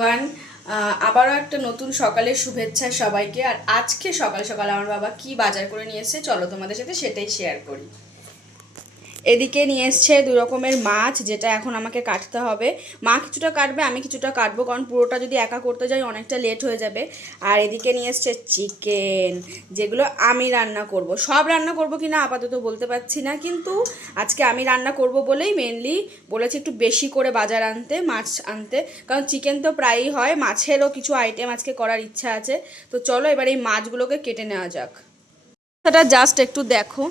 One আবারও একটা নতুন সকালের শুভেচ্ছা সবাইকে। আর আজকে সকাল সকাল আমার বাবা কি বাজার করে নিয়েছে চলো তোমাদের সাথে সেটাই শেয়ার করি। এদিকে নিয়ে এসছে দু রকমের মাছ, যেটা এখন আমাকে কাটতে হবে। মা কিছুটা কাটবে, আমি কিছুটা কাটবো, কারণ পুরোটা যদি একা করতে যাই, অনেকটা লেট হয়ে যাবে। আর এদিকে নিয়ে এসছে চিকেন যেগুলো আমি রান্না করব। সব রান্না করব কি না আপাতত বলতে পারছি না, কিন্তু আজকে আমি রান্না করব বলেই মেনলি বলেছি একটু বেশি করে বাজার আনতে, মাছ আনতে। কারণ চিকেন তো প্রায়ই হয়, মাছেরও কিছু আইটেম আজকে করার ইচ্ছা আছে। তো চলো এবার এই মাছগুলোকে কেটে নেওয়া যাক। সেটা জাস্ট একটু দেখো।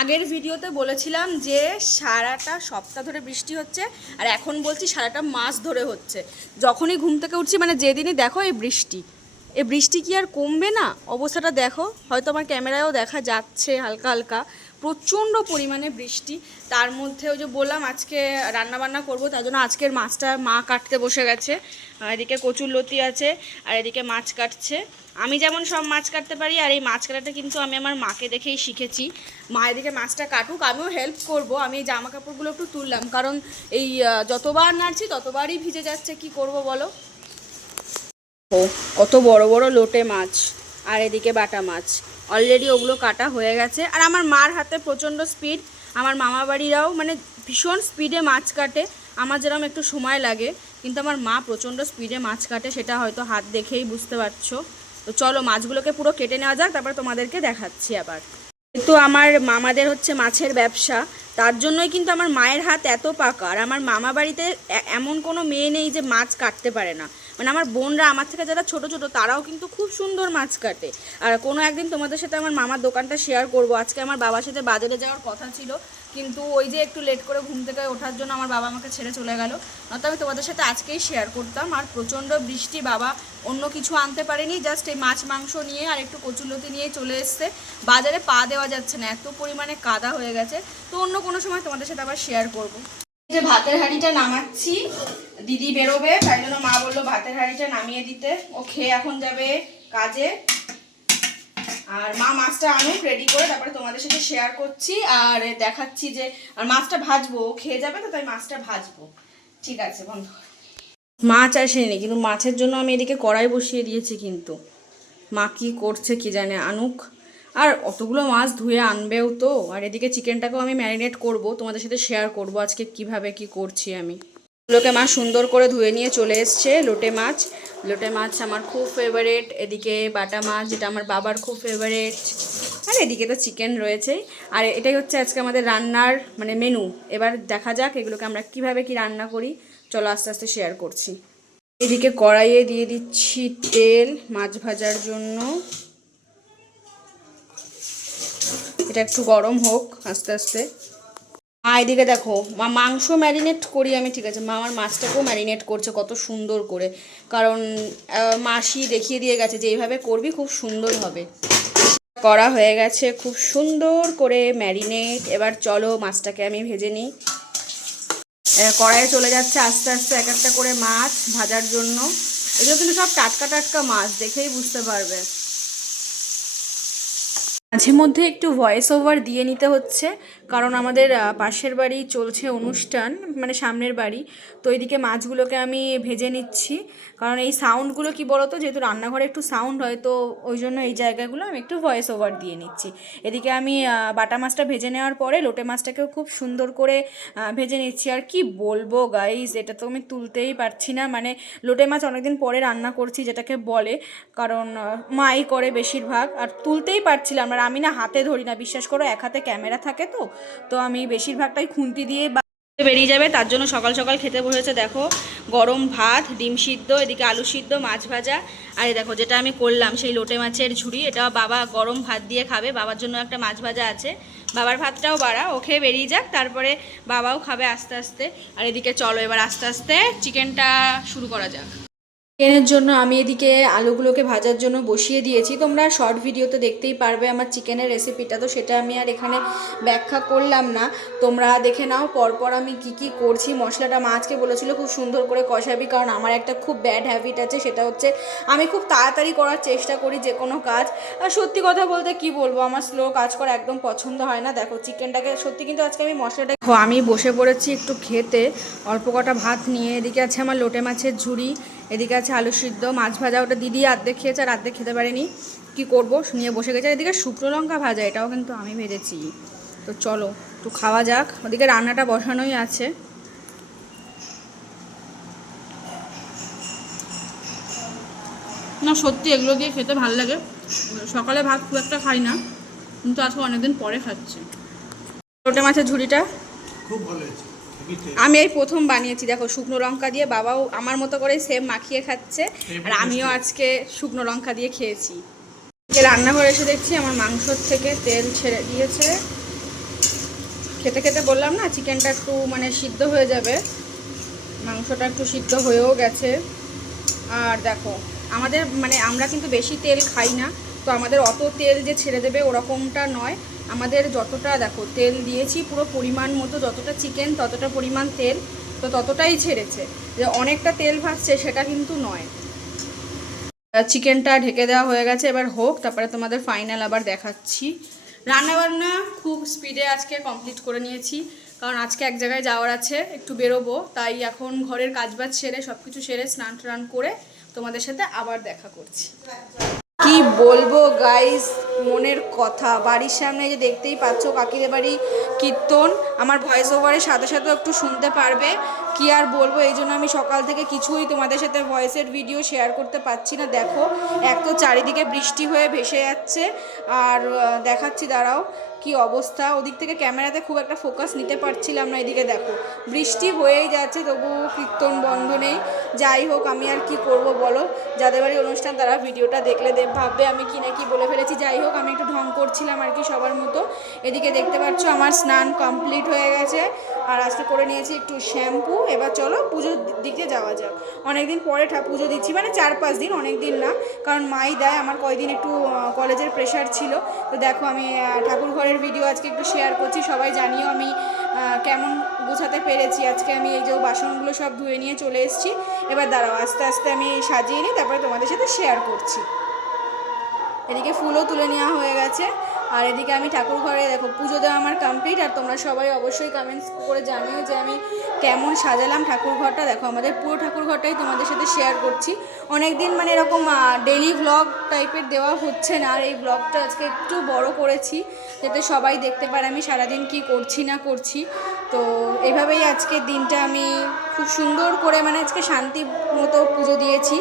আগের ভিডিওতে বলেছিলাম যে সারাটা সপ্তাহ ধরে বৃষ্টি হচ্ছে, আর এখন বলছি সারাটা মাস ধরে হচ্ছে। যখনই ঘুম থেকে উঠছি মানে যেদিনই দেখো এই বৃষ্টি। এই বৃষ্টি কি আর কমবে না? অবস্থাটা দেখো, হয়তো আমার ক্যামেরায়ও দেখা যাচ্ছে হালকা হালকা। প্রচণ্ড পরিমাণে বৃষ্টি। তার মধ্যে ওই যে বললাম, আজকে রান্না বান্না করব, তার জন্য আজকের মাছটা মা কাটতে বসে গেছে। এদিকে কচুর লতি আছে, আর এদিকে মাছ কাটছে। আমি যেমন সব মাছ কাটতে পারি, আর এই মাছ কাটাটা কিন্তু আমি আমার মাকে দেখেই শিখেছি। মা এদিকে মাছটা কাটুক, আমিও হেল্প করব। আমি এই জামা কাপড়গুলো একটু তুললাম, কারণ এই যতবার নাড়ছি ততবারই ভিজে যাচ্ছে, কি করব বলো? ও কত বড় বড় লোটে মাছ। আর এদিকে বাটা মাছ। অলরেডি ওগুলো কাটা হয়ে গেছে। আর আমার মার হাতে প্রচণ্ড স্পিড আমার মামা বাড়িরাও মানে ভীষণ স্পিডে মাছ কাটে। আমার যেরকম একটু সময় লাগে, কিন্তু আমার মা প্রচণ্ড স্পিডে মাছ কাটে, সেটা হয়তো হাত দেখেই বুঝতে পারছ। তো চলো মাছগুলোকে পুরো কেটে নেওয়া যাক, তারপর তোমাদেরকে দেখাচ্ছি আবার। কিন্তু আমার মামাদের হচ্ছে মাছের ব্যবসা, তার জন্যই কিন্তু আমার মায়ের হাত এত পাকা। আর আমার মামা বাড়িতে এমন কোনো মেয়ে নেই যে মাছ কাটতে পারে না। মানে আমার বোনরা আমার থেকে যারা ছোট ছোট, তারাও কিন্তু খুব সুন্দর মাছ কাটে। আর কোনো একদিন তোমাদের সাথে আমার মামার দোকানটা শেয়ার করব। আজকে আমার বাবার সাথে বাজারে যাওয়ার কথা ছিল, কিন্তু ওই যে একটু লেট করে ঘুম থেকে ওঠার জন্য আমার বাবা আমাকে ছেড়ে চলে গেল। নয়তো আমি তোমাদের সাথে আজকেই শেয়ার করতাম। আর প্রচণ্ড বৃষ্টি, বাবা অন্য কিছু আনতে পারেনি জাস্ট এই মাছ, মাংস নিয়ে আর একটু কচুলতি নিয়ে চলে এসছে। বাজারে পা দেওয়া যাচ্ছে না, এত পরিমাণে কাদা হয়ে গেছে। তো অন্য কোনো সময় তোমাদের সাথে আবার শেয়ার করব। যে ভাতের হাঁড়িটা নামাচ্ছি, দিদি বেরোবে, তাই জন্য মা বলল ভাতের হাঁড়িটা নামিয়ে দিতে। ও খেয়ে এখন যাবে কাজে। আর মা মাছটা আনুক রেডি করে তারপরে তোমাদের সাথে শেয়ার করছি। আর দেখাচ্ছি যে, আর মাছটা ভাজবো, ও খেয়ে যাবে তো, তাই মাছটা ভাজবো। ঠিক আছে, বন্ধ। মাছ আসেনি, কিন্তু মাছের জন্য আমি এদিকে কড়াই বসিয়ে দিয়েছি কিন্তু। মা কি করছে কি জানে, আনুক। আর অতগুলো মাছ ধুয়ে আনবেও তো। আর এদিকে চিকেনটাকেও আমি ম্যারিনেট করব। তোমাদের সাথে শেয়ার করব আজকে কীভাবে কি করছি আমি। এগুলোকে মা সুন্দর করে ধুয়ে নিয়ে চলে এসছে লোটে মাছ। লোটে মাছ আমার খুব ফেভারেট এদিকে বাটা মাছ, যেটা আমার বাবার খুব ফেভারেট আর এদিকে তো চিকেন রয়েছে। আর এটাই হচ্ছে আজকে আমাদের রান্নার মানে মেনু এবার দেখা যাক এগুলোকে আমরা কীভাবে কি রান্না করি। চলো আস্তে আস্তে শেয়ার করছি। এদিকে কড়াইয়ে দিয়ে দিচ্ছি তেল মাছ ভাজার জন্য। এটা একটু গরম হোক, আস্তে আস্তে। মা, এদিকে দেখো, মা, মাংস ম্যারিনেট করি আমি, ঠিক আছে? মা আমার মাছটাকেও ম্যারিনেট করছে, কত সুন্দর করে। কারণ মাসি দেখিয়ে দিয়ে গেছে যে এইভাবে করবি, খুব সুন্দর হবে। করা হয়ে গেছে, খুব সুন্দর করে ম্যারিনেট এবার চলো মাছটাকে আমি ভেজে নিই। কড়াইয়ে চলে যাচ্ছে আস্তে আস্তে এক একটা করে মাছ ভাজার জন্য। এগুলো কিন্তু সব টাটকা টাটকা মাছ, দেখেই বুঝতে পারবে। মাঝে মধ্যে একটু ভয়েস ওভার দিয়ে নিতে হচ্ছে, কারণ আমাদের পাশের বাড়ি চলছে অনুষ্ঠান মানে সামনের বাড়ি। তো এইদিকে মাছগুলোকে আমি ভেজে নিচ্ছি। কারণ এই সাউন্ডগুলো কি বলো তো যেহেতু রান্নাঘরে একটু সাউন্ড হয়, তো ওই জন্য এই জায়গাগুলো আমি একটু ভয়েস ওভার দিয়ে নিচ্ছি। এদিকে আমি বাটা মাছটা ভেজে নেওয়ার পরে লোটে মাছটাকেও খুব সুন্দর করে ভেজে নিচ্ছি। আর কি বলব গাইজ এটা তো আমি তুলতেই পারছি না। মানে লোটে মাছ অনেকদিন পরে রান্না করছি যেটাকে বলে, কারণ মাই করে বেশিরভাগ। আর তুলতেই পারছিলাম, আর আমি না হাতে ধরি না। বিশ্বাস করো, এক হাতে ক্যামেরা থাকে তো তো আমি বেশিরভাগটাই খুন্তি দিয়ে বেরিয়ে যাবে, তার জন্য সকাল সকাল খেতে বসেছে দেখো, গরম ভাত, ডিম সিদ্ধ, এদিকে আলু সিদ্ধ, মাছ ভাজা। আর দেখো, যেটা আমি করলাম, সেই লোটে মাছের ঝুড়ি। এটা বাবা গরম ভাত দিয়ে খাবে, বাবার জন্য একটা মাছ ভাজা আছে। বাবার ভাতটাও বাড়া, ও খেয়ে বেরিয়ে যাক, তারপরে বাবাও খাবে আস্তে আস্তে। আর এদিকে চলো, এবার আস্তে আস্তে চিকেনটা শুরু করা যাক। চিকেনের জন্য আমি এদিকে আলুগুলোকে ভাজার জন্য বসিয়ে দিয়েছি। তোমরা শর্ট ভিডিওতে দেখতেই পারবে আমার চিকেনের রেসিপিটা তো সেটা আমি আর এখানে ব্যাখ্যা করলাম না। তোমরা দেখে নাও পরপর আমি কি কি করছি। মশলাটা মাছকে বলেছিল খুব সুন্দর করে কষাবি, কারণ আমার একটা খুব ব্যাড হ্যাবিট আছে, সেটা হচ্ছে আমি খুব তাড়াতাড়ি করার চেষ্টা করি যে কোনো কাজ। আর সত্যি কথা বলতে কি বলব, আমার স্লো কাজ করা একদম পছন্দ হয় না। দেখো চিকেনটাকে সত্যি কিন্তু আজকে আমি মশলাটা আমি বসে পড়েছি একটু খেতে। অল্প কটা ভাত নিয়ে, এদিকে আছে আমার লোটে মাছের ঝুড়ি, এদিকে আছে আলু সিদ্ধ, মাছ ভাজা, ওটা দিদি আর্ধেক খেয়েছে আর আর্ধেক খেতে পারেনি। কি করব? নিয়ে বসে গেছে। এদিকে শুকনো লঙ্কা ভাজা, এটাও কিন্তু আমি ভেজেছি। তো চলো, একটু খাওয়া যাক। ওদিকে রান্নাটা বসানোই আছে। না, সত্যি এগুলো দিয়ে খেতে ভালো লাগে। সকালে ভাত খুব একটা খাই না, কিন্তু আজকে অনেকদিন পরে খাচ্ছি। লোটে মাছের ঝুড়িটা। খুব ভালো হয়েছে। আমি এই প্রথম বানিয়েছি দেখো শুকনো লঙ্কা দিয়ে বাবাও আমার মতো করে সেম মাখিয়ে খাচ্ছে আর আমিও আজকে শুকনো লঙ্কা দিয়ে খেয়েছি। রান্নাঘরে এসে দেখছি আমার মাংসর থেকে তেল ছেড়ে দিয়েছে। খেতে খেতে বললাম না চিকেনটা একটু মানে সিদ্ধ হয়ে যাবে। মাংসটা একটু সিদ্ধ হয়েও গেছে। আর দেখো আমাদের মানে আমরা কিন্তু বেশি তেল খাই না তো আমাদের অত তেল যে ছেড়ে দেবে ওরকমটা নয়। আমাদের যতটা দেখো তেল দিয়েছি, পুরো পরিমাণ মতো যতটা চিকেন ততটা পরিমাণ তেল, তো ততটাই ছেড়েছে। যে অনেকটা তেল ভাসছে সেটা কিন্তু নয়। চিকেনটা ঢেকে দেওয়া হয়ে গেছে, এবার হোক, তারপরে তোমাদের ফাইনাল আবার দেখাচ্ছি। রান্নাবান্না খুব স্পিডে আজকে কমপ্লিট করে নিয়েছি, কারণ আজকে এক জায়গায় যাওয়ার আছে, একটু বেরোবো, তাই এখন ঘরের কাজবাজ সেরে সব কিছু সেরে স্নান টান করে তোমাদের সাথে আবার দেখা করছি। কি বলব গাইস মনের কথা। বাড়ির সামনে যে দেখতেই পাচ্ছ কাকিদের বাড়ি কীর্তন, আমার ভয়েস ওভারের সাথে সাথেও একটু শুনতে পারবে। কি আর বলব? এই জন্য আমি সকাল থেকে কিছুই তোমাদের সাথে ভয়েসের ভিডিও শেয়ার করতে পারছি না। দেখো, এক তো চারিদিকে বৃষ্টি হয়ে ভেসে যাচ্ছে। আর দেখাচ্ছি, দাঁড়াও, কি অবস্থা? ওদিক থেকে ক্যামেরাতে খুব একটা ফোকাস নিতে পারছিলাম না। এদিকে দেখো, বৃষ্টি হয়েই যাচ্ছে, তবু কীর্তন বন্ধ নেই। যাই হোক, আমি আর কি করব বলো? যাদের বাড়ি অনুষ্ঠান, তারা ভিডিওটা দেখলে দেব ভাববে আমি কি না কি বলে ফেলেছি। যাই হোক, আমি একটু ঢং করছিলাম আর কি সবার মতো। এদিকে দেখতে পাচ্ছ, আমার স্নান কমপ্লিট হয়ে গেছে। আর আজকে করে নিয়েছি একটু শ্যাম্পু। এবার চলো পুজোর দিকে যাওয়া যাক। অনেকদিন পরে পুজো দিচ্ছি মানে চার পাঁচ দিন অনেক দিন না। কারণ মাই দেয়, আমার কয়দিন একটু কলেজের প্রেশার ছিল। তো দেখো আমি ঠাকুর ঘরের ভিডিও আজকে একটু শেয়ার করছি, সবাই জানিও আমি কেমন গোছাতে পেরেছি। আজকে আমি এই যে বাসনগুলো সব ধুয়ে নিয়ে চলে এসেছি। এবার দাঁড়াও, আস্তে আস্তে আমি সাজিয়ে নিই, তারপরে তোমাদের সাথে শেয়ার করছি। এদিকে ফুলও তুলে নেওয়া হয়ে গেছে। আর এদিকে আমি ঠাকুর ঘরে, দেখো, পুজো দেওয়া আমার কমপ্লিট আর তোমরা সবাই অবশ্যই কমেন্টস করে জানিও যে আমি কেমন সাজালাম ঠাকুর ঘরটা। দেখো, আমাদের পুরো ঠাকুর ঘরটাই তোমাদের সাথে শেয়ার করছি। অনেক দিন মানে এরকম ডেলি ব্লগ টাইপের দেওয়া হচ্ছে না, আর এই ব্লগটা আজকে একটু বড় করেছি, যাতে সবাই দেখতে পারে আমি সারাদিন কি করছি না করছি। তো এইভাবেই আজকের দিনটা আমি খুব সুন্দর করে মানে আজকে শান্তি মতো পুজো দিয়েছি।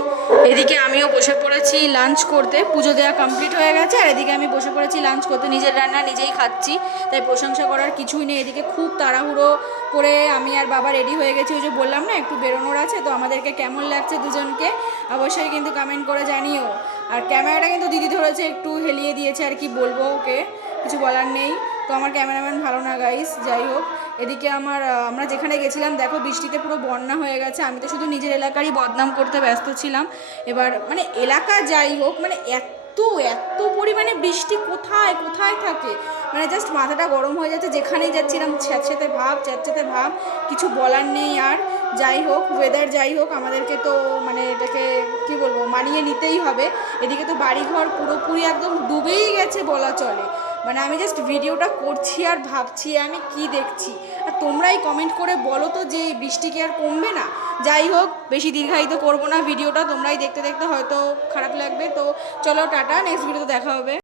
এদিকে আমিও বসে পড়েছি লাঞ্চ করতে, পুজো দেওয়া কমপ্লিট হয়ে গেছে, আর এদিকে আমি বসে পড়েছি লাঞ্চ করতে। নিজের রান্না নিজেই খাচ্ছি, তাই প্রশংসা করার কিছুই নেই। এদিকে খুব তাড়াহুড়ো করে আমি আর বাবা রেডি হয়ে গেছি। ওই যে বললাম না, একটু বেরোনোর আছে, তো আমাদেরকে কেমন লাগছে দুজনকে অবশ্যই কিন্তু কমেন্ট করে জানিও। আর ক্যামেরাটা কিন্তু দিদি ধরেছে, একটু হেলিয়ে দিয়েছে আর কি বলব ওকে, কিছু বলার নেই। তো আমার ক্যামেরাম্যান ভালো না গাইস যাই হোক। এদিকে আমার আমরা যেখানে গেছিলাম, দেখো বৃষ্টিতে পুরো বন্যা হয়ে গেছে। আমি তো শুধু নিজের এলাকারই বদনাম করতে ব্যস্ত ছিলাম। এবার মানে এলাকা যাই হোক মানে এত এত পরিমাণে বৃষ্টি কোথায় কোথায় থাকে? মানে জাস্ট মাথাটা গরম হয়ে যাচ্ছে, যেখানেই যাচ্ছিলাম স্যাঁতস্যাঁতে ভাব স্যাঁতস্যাঁতে ভাব, কিছু বলার নেই আর। যাই হোক ওয়েদার যাই হোক, আমাদেরকে তো মানে এটাকে, কি বলব, মানিয়ে নিতেই হবে। এদিকে তো বাড়িঘর পুরোপুরি একদম ডুবেই গেছে বলা চলে। মানে আমি জাস্ট ভিডিওটা করছি আর ভাবছি আমি কি দেখছি। আর তোমরাই কমেন্ট করে বলো তো যে বৃষ্টি কি আর কমবে না? যাই হোক, বেশি দীর্ঘায়িত করব না ভিডিওটা তোমরাই দেখতে দেখতে হয়তো খারাপ লাগবে। তো চলো টাটা নেক্সট ভিডিওতে দেখা হবে।